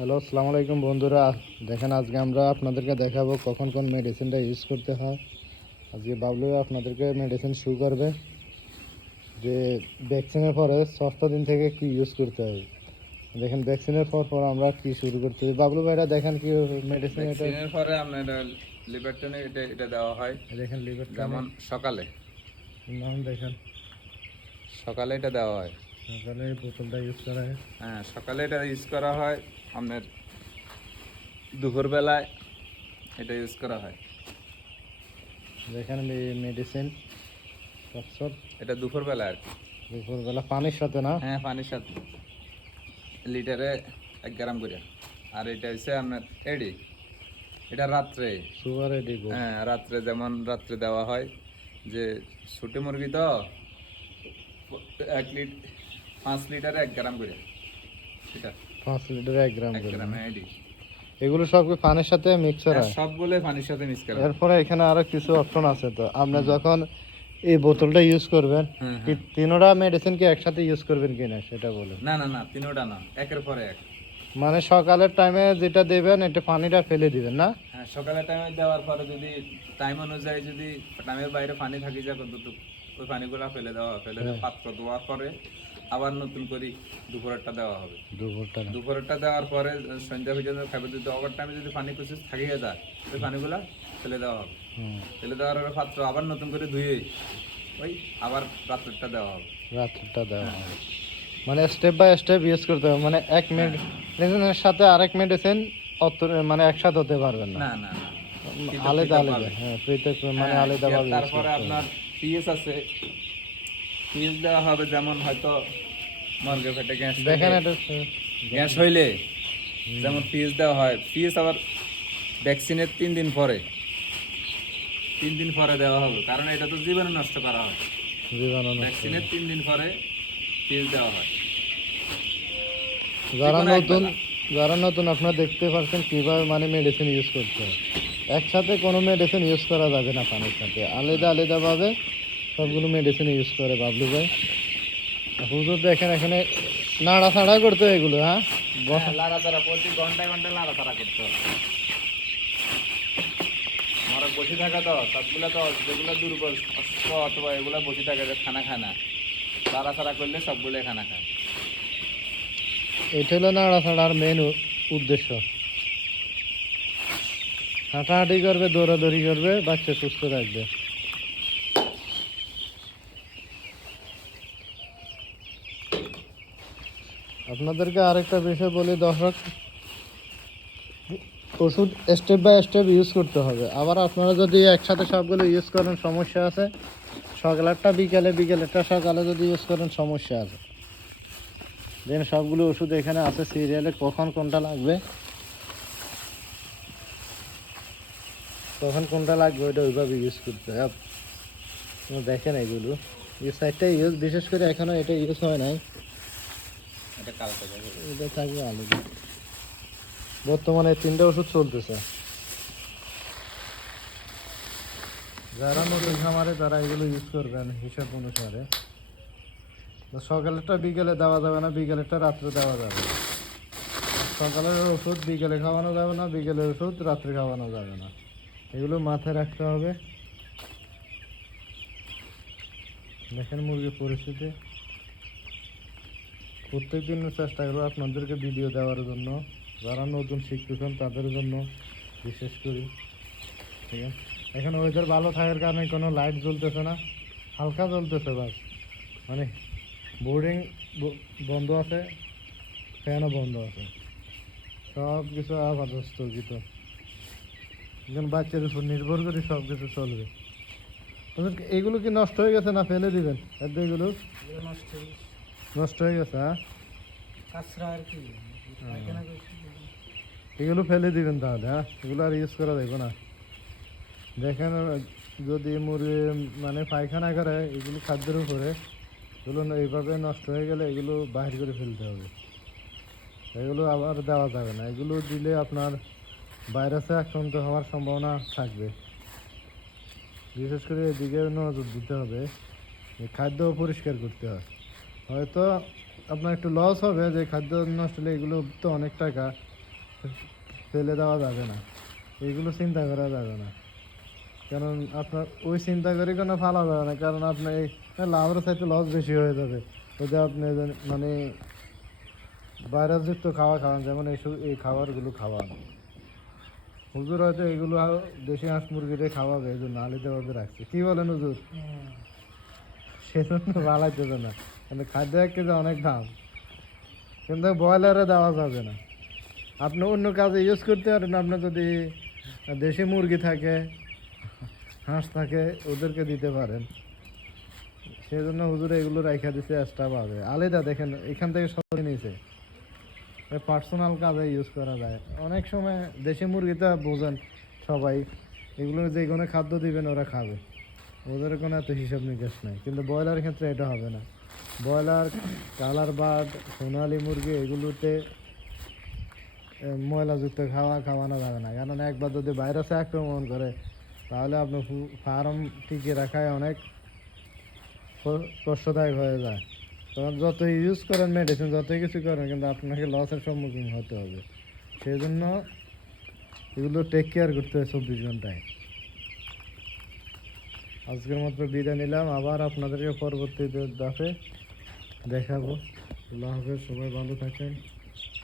Hello, আসসালামু আলাইকুম বন্ধুরা। দেখেন, আজকে আমরা আপনাদেরকে দেখাবো কখন কোন মেডিসিনটা ইউজ করতে হয়। আজকে বাবলু আপনাদেরকে মেডিসিন শুরু করবে যে ভ্যাকসিনের পরে 6টা দিন থেকে কি ইউজ করতে হবে। দেখেন, ভ্যাকসিনের পর আমরা কি শুরু করতে হবে। বাবলু ভাইরা দেখেন কি মেডিসিন এটা। ভ্যাকসিনের পরে আপনার লিভার টনিক এটা দেওয়া হয়। দেখেন লিভার যেমন টনিক সকালে নাম দেখেন, সকালে এটা দেওয়া হয়। সকালে বোতলটা ইউজ করা হয়। হ্যাঁ, সকালে এটা ইউজ করা হয়। আপনার দুপুরবেলায় এটা ইউজ করা হয়। দেখেন মেডিসিন ক্যাপসুল, এটা দুপুরবেলা আর কি। দুপুরবেলা পানির সাথে না। হ্যাঁ, পানির সাথে লিটারে 1 গ্রাম করে। আর এটা হচ্ছে আপনার এডি, এটা রাত্রে। সুগার এডিবো। হ্যাঁ, রাত্রে যেমন রাত্রে দেওয়া হয় যে ছোটি মুরগি তো 5 লিটারে 1 গ্রাম করে। এটা 5 লিটারে 1 গ্রাম 1 করে। গ্রাম এডি। এগুলো সব কি পানির সাথে মিক্সার হয়? সবগুলো পানির সাথে মিক্স করা হয়। এরপরে এখানে আরো কিছু অপশন আছে। তো আপনি যখন এই বোতলটা ইউজ করবেন, হুম, কি হুম। তিনোটা মেডিসিন কি একসাথে ইউজ করবেন কিনা সেটা বলেন। না না না, তিনোটা না, একের পরে এক। মানে সকালের টাইমে যেটা দেবেন এটা পানিটা ফেলে দিবেন না। হ্যাঁ, সকালের টাইমে দেওয়ার পরে যদি টাইম অনুযায়ী যদি টাইমের বাইরে পানি থাকি যায় কতটুকু, ওই পানিগুলো ফেলে দেওয়া হবে। ফেলে দিয়ে পাত্র ধোয়ার পরে আবার নতুন করে দুপুরেরটা দেওয়া হবে। দুপুরটা না। দুপুরেরটা দেওয়ার পরে সন্ধ্যা পর্যন্ত খাবে। যদি ওভার টাইমে যদি পানি কিছু থাকিয়ে যায়, ওই পানিগুলো ফেলে দেওয়া হবে। হুম, ফেলে দেওয়ার পরে পাত্র আবার নতুন করে ধুয়ে ওই আবার রাত্রেরটা দেওয়া হবে। রাত্রটা দেওয়া হ্যাঁ, হবে। মানে স্টেপ বাই স্টেপ ইউজ করতে হবে। মানে এক হ্যাঁ। মেডিসিনের সাথে আরেক মেডিসিন মানে একসাথে হতে পারবেন না। না না না, পৃথক আলাদা পৃথক আলাদা, ভাবে। হ্যাঁ পৃথক, মানে হ্যাঁ, আলাদা ভাবে ইউজ তারপরে করতে হবে। আপনার পিএস আছে। পিএস দেওয়া হবে যেমন হয়তো মুরগির পেটে দেখেন এটা গ্যাস হইলে যেমন পিএস দেওয়া হয়। পিএস আবার ভ্যাকসিনের 3 দিন পরে, 3 দিন পরে দেওয়া হবে, কারণ এটা তো জীবাণু নষ্ট করা হয়। জীবাণু নষ্ট ভ্যাকসিনের 3 দিন পরে পিএস দেওয়া হয়। যারা যেকোনো এক নতুন, বেলা। যারা নতুন আপনারা দেখতে পাচ্ছেন কিভাবে মানে মেডিসিন ইউজ করতে হয়। একসাথে কোনো মেডিসিন ইউজ করা যাবে না, পানির সাথে আলাদা আলাদাভাবে সবগুলো মেডিসিন ইউজ করে বাবলু ভাই। হুজুর দেখেন এখানে নাড়াচাড়া করতে হয় এগুলো। হ্যাঁ, হ্যাঁ, লাড়াচাড়া প্রতি ঘন্টায় ঘন্টায় লাড়াচাড়া করতে হবে। আমরা বসে থাকা তো সবগুলো তো, যেগুলো দুর্বল অসুস্থ অথবা এগুলো বসে থাকে যে খানা খায় না, লাড়াচাড়া করলে সবগুলো খানা খায়। এটা হলো নাড়াচাড়ার মেন উদ্দেশ্য। হাঁটাহাঁটি করবে, দৌড়াদৌড়ি করবে, বাচ্চা সুস্থ থাকবে। আপনাদেরকে আরেকটা বিষয় বলি দর্শক, ওষুধ স্টেপ বাই স্টেপ ইউজ করতে হবে। আবার আপনারা যদি একসাথে সবগুলো ইউজ করেন সমস্যা আছে। সকালেরটা বিকেলে, বিকেলেরটা সকালে যদি ইউজ করেন সমস্যা আছে। দেন সবগুলো ওষুধ এখানে আছে সিরিয়ালে, কখন কোনটা লাগবে, কখন কোনটা লাগবে ওইটা ওইভাবে ইউজ করতে হবে। আপনারা দেখেন এগুলো এই সাইডটা ইউজ, বিশেষ করে এখনও এটা ইউজ হয় নাই। এটা কালকে যাবে। এটা থাকবে আলাদা। বর্তমানে 3টা ওষুধ চলতেছে। যারা নতুন খামারে তারা এগুলো ইউজ করবেন হিসাব অনুসারে। সকালেরটা বিকেলে দেওয়া যাবে না, বিকেলেরটা রাত্রে দেওয়া যাবে। সকালের ওষুধ বিকেলে খাওয়ানো যাবে না, বিকেলের ওষুধ রাত্রে খাওয়ানো যাবে না। এগুলো মাথায় রাখতে হবে। দেখেন মুরগির পরিস্থিতি। প্রত্যেক দিন চেষ্টা করবো আপনাদেরকে ভিডিও দেওয়ার জন্য, যারা নতুন শিখতেছেন তাদের জন্য বিশেষ করি। ঠিক আছে, এখন ওয়েদার ভালো থাকার কারণে কোনো লাইট জ্বলতেছে না, হালকা জ্বলতেছে বাস। মানে বোর্ডিং বন্ধ আছে, ফ্যানও বন্ধ আছে, সব কিছু আপাতত স্থগিত। এখন বাচ্চার উপর নির্ভর করে সব কিছু চলবে। এগুলো কি নষ্ট হয়ে গেছে না ফেলে দিবেন? এগুলো নষ্ট হয়ে গেছে। হ্যাঁ, এগুলো ফেলে দিবেন তাহলে। হ্যাঁ, এগুলো আর ইউজ করা যাবে না। দেখেন, যদি মুরগি মানে পায়খানা করে এগুলো খাদ্যের উপরে, এগুলো এইভাবে নষ্ট হয়ে গেলে এগুলো বাহির করে ফেলতে হবে। এগুলো আবার দেওয়া যাবে না। এগুলো দিলে আপনার ভাইরাসে আক্রান্ত হওয়ার সম্ভাবনা থাকবে। বিশেষ করে এদিকে নজর দিতে হবে, খাদ্য পরিষ্কার করতে হয়। হয়তো আপনার একটু লস হবে যে খাদ্য নষ্ট হলে, এগুলো তো অনেক টাকা, ফেলে দেওয়া যাবে না, এগুলো চিন্তা করা যাবে না। কারণ আপনার ওই চিন্তা করে কোনো ফালা যাবে না, কারণ আপনার এই লাভের চাইতে লস বেশি হয়ে যাবে যদি আপনি মানে ভাইরাসযুক্ত খাওয়ান, যেমন এই খাবারগুলো খাওয়ান। হুজুর হয়তো এগুলো দেশি হাঁস মুরগিরে খাওয়াবে, এই জন্য আলিতে ভাবে রাখছে। কি বলেন হুজুর? সেজন্য ভালাইতেছে না, কিন্তু খাদ্য এক কেজি অনেক দাম, কিন্তু ব্রয়লারে দেওয়া যাবে না। আপনি অন্য কাজে ইউজ করতে পারেন, আপনার যদি দেশি মুরগি থাকে, হাঁস থাকে, ওদেরকে দিতে পারেন। সেই জন্য হুজুর এগুলো রাখা দিছে এক্সট্রা পাবে আলাদা। দেখেন এখান থেকে সরিয়ে নিয়েছে, পার্সোনাল কাজে ইউজ করা যায়। অনেক সময় দেশি মুরগিটা বোঝেন সবাই, এগুলো যে কোনো খাদ্য দিবেন ওরা খাবে, ওদের কোনো এত হিসাব নিকাশ নাই। কিন্তু ব্রয়লারের ক্ষেত্রে এটা হবে না। ব্রয়লার, কালার বার্ড, সোনালি মুরগি এগুলোতে ময়লাযুক্ত খাওয়ানো যাবে না, কারণ একবার যদি ভাইরাসে আক্রমণ করে তাহলে আপনার ফার্ম টিকে রাখায় অনেক কষ্টদায়ক হয়ে যায়। তখন যতই ইউজ করেন মেডিসিন, যতই কিছু করেন, কিন্তু আপনাকে লসের সম্মুখীন হতে হবে। সেই জন্য এগুলো টেক কেয়ার করতে হয় 24 ঘন্টায়। আজকের মতো বিদায় নিলাম, আবার আপনাদেরকে পরবর্তী ধাপে দেখাবো। আল্লাহ হাফেজ, সবাই ভালো থাকেন।